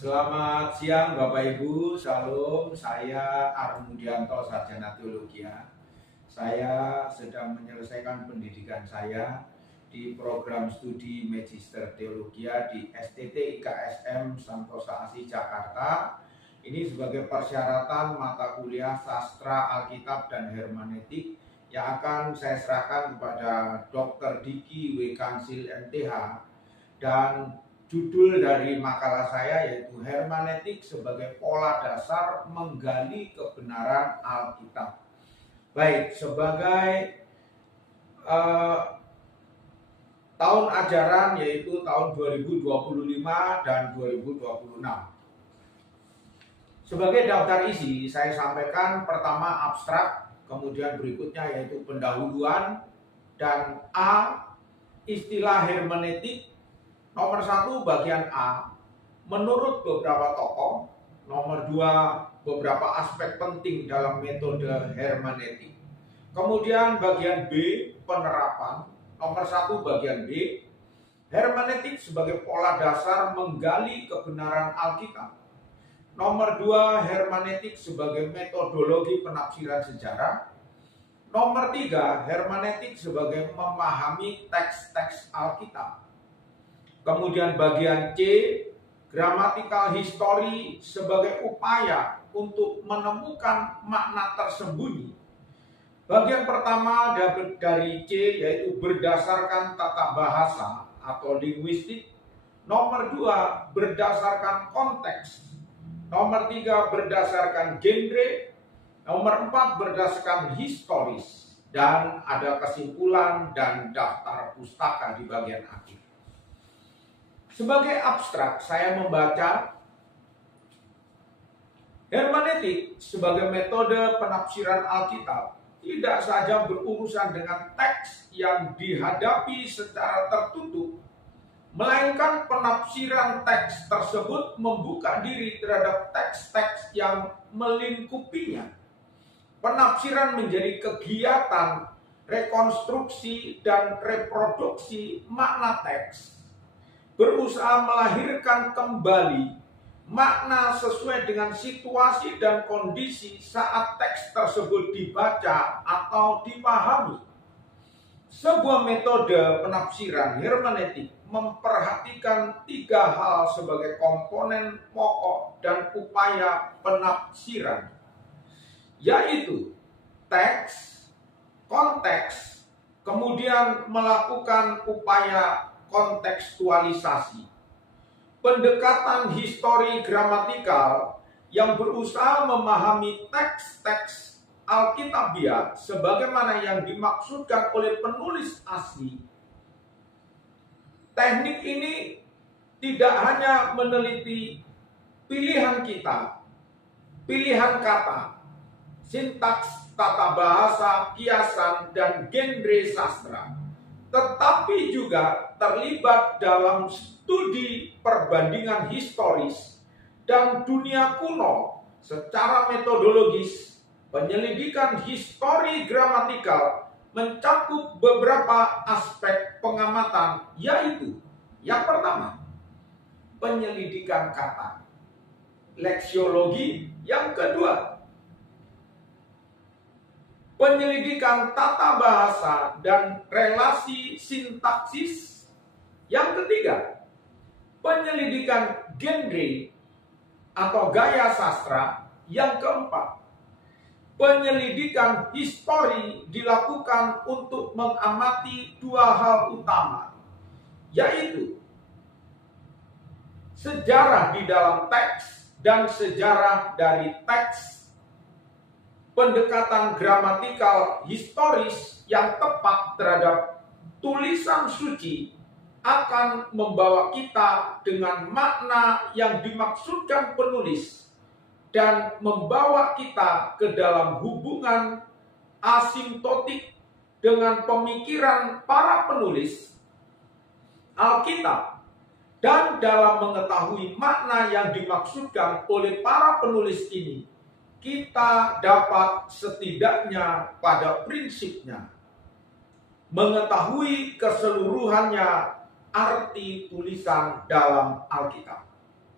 Selamat siang Bapak Ibu, Salam. Saya Armudianto, Sarjana Teologi. Saya sedang menyelesaikan pendidikan saya di program studi Magister Teologi di STT IKSM Santosa Asih Jakarta. Ini sebagai persyaratan mata kuliah Sastra Alkitab dan Hermeneutik yang akan saya serahkan kepada Dr. Diki W. Kansil MTH, dan judul dari makalah saya yaitu Hermeneutik sebagai pola dasar menggali kebenaran Alkitab. Baik, sebagai tahun ajaran yaitu tahun 2025 dan 2026. Sebagai daftar isi, saya sampaikan pertama abstrak, kemudian berikutnya yaitu pendahuluan, dan A, istilah hermeneutik. Nomor 1 bagian A, menurut beberapa tokoh. Nomor 2, beberapa aspek penting dalam metode hermeneutik. Kemudian bagian B, penerapan. Nomor 1 bagian B, hermeneutik sebagai pola dasar menggali kebenaran Alkitab. Nomor 2, hermeneutik sebagai metodologi penafsiran sejarah. Nomor 3, hermeneutik sebagai memahami teks-teks Alkitab. Kemudian bagian C, gramatikal history sebagai upaya untuk menemukan makna tersembunyi. Bagian pertama dari C yaitu berdasarkan tata bahasa atau linguistik. Nomor 2, berdasarkan konteks. Nomor 3, berdasarkan genre. Nomor 4, berdasarkan historis. Dan ada kesimpulan dan daftar pustaka di bagian akhir. Sebagai abstrak, saya membaca hermeneutik sebagai metode penafsiran Alkitab tidak saja berurusan dengan teks yang dihadapi secara tertutup, melainkan penafsiran teks tersebut membuka diri terhadap teks-teks yang melingkupinya. Penafsiran menjadi kegiatan rekonstruksi dan reproduksi makna teks, berusaha melahirkan kembali makna sesuai dengan situasi dan kondisi saat teks tersebut dibaca atau dipahami. Sebuah metode penafsiran hermeneutik memperhatikan 3 hal sebagai komponen pokok dan upaya penafsiran, yaitu teks, konteks, kemudian melakukan upaya kontekstualisasi. Pendekatan histori gramatikal yang berusaha memahami teks-teks Alkitabiah sebagaimana yang dimaksudkan oleh penulis asli. Teknik ini tidak hanya meneliti pilihan kata, sintaks, tata bahasa, kiasan, dan genre sastra, tetapi juga terlibat dalam studi perbandingan historis dan dunia kuno secara metodologis. Penyelidikan histori gramatikal mencakup beberapa aspek pengamatan, yaitu yang pertama, penyelidikan kata, leksiologi. Yang kedua, penyelidikan tata bahasa dan relasi sintaksis. Yang ketiga, penyelidikan genre atau gaya sastra. Yang keempat, penyelidikan histori dilakukan untuk mengamati 2 hal utama, yaitu sejarah di dalam teks dan sejarah dari teks. Pendekatan gramatikal historis yang tepat terhadap tulisan suci akan membawa kita dengan makna yang dimaksudkan penulis dan membawa kita ke dalam hubungan asimptotik dengan pemikiran para penulis Alkitab. Dan dalam mengetahui makna yang dimaksudkan oleh para penulis ini, kita dapat setidaknya pada prinsipnya mengetahui keseluruhannya arti tulisan dalam Alkitab.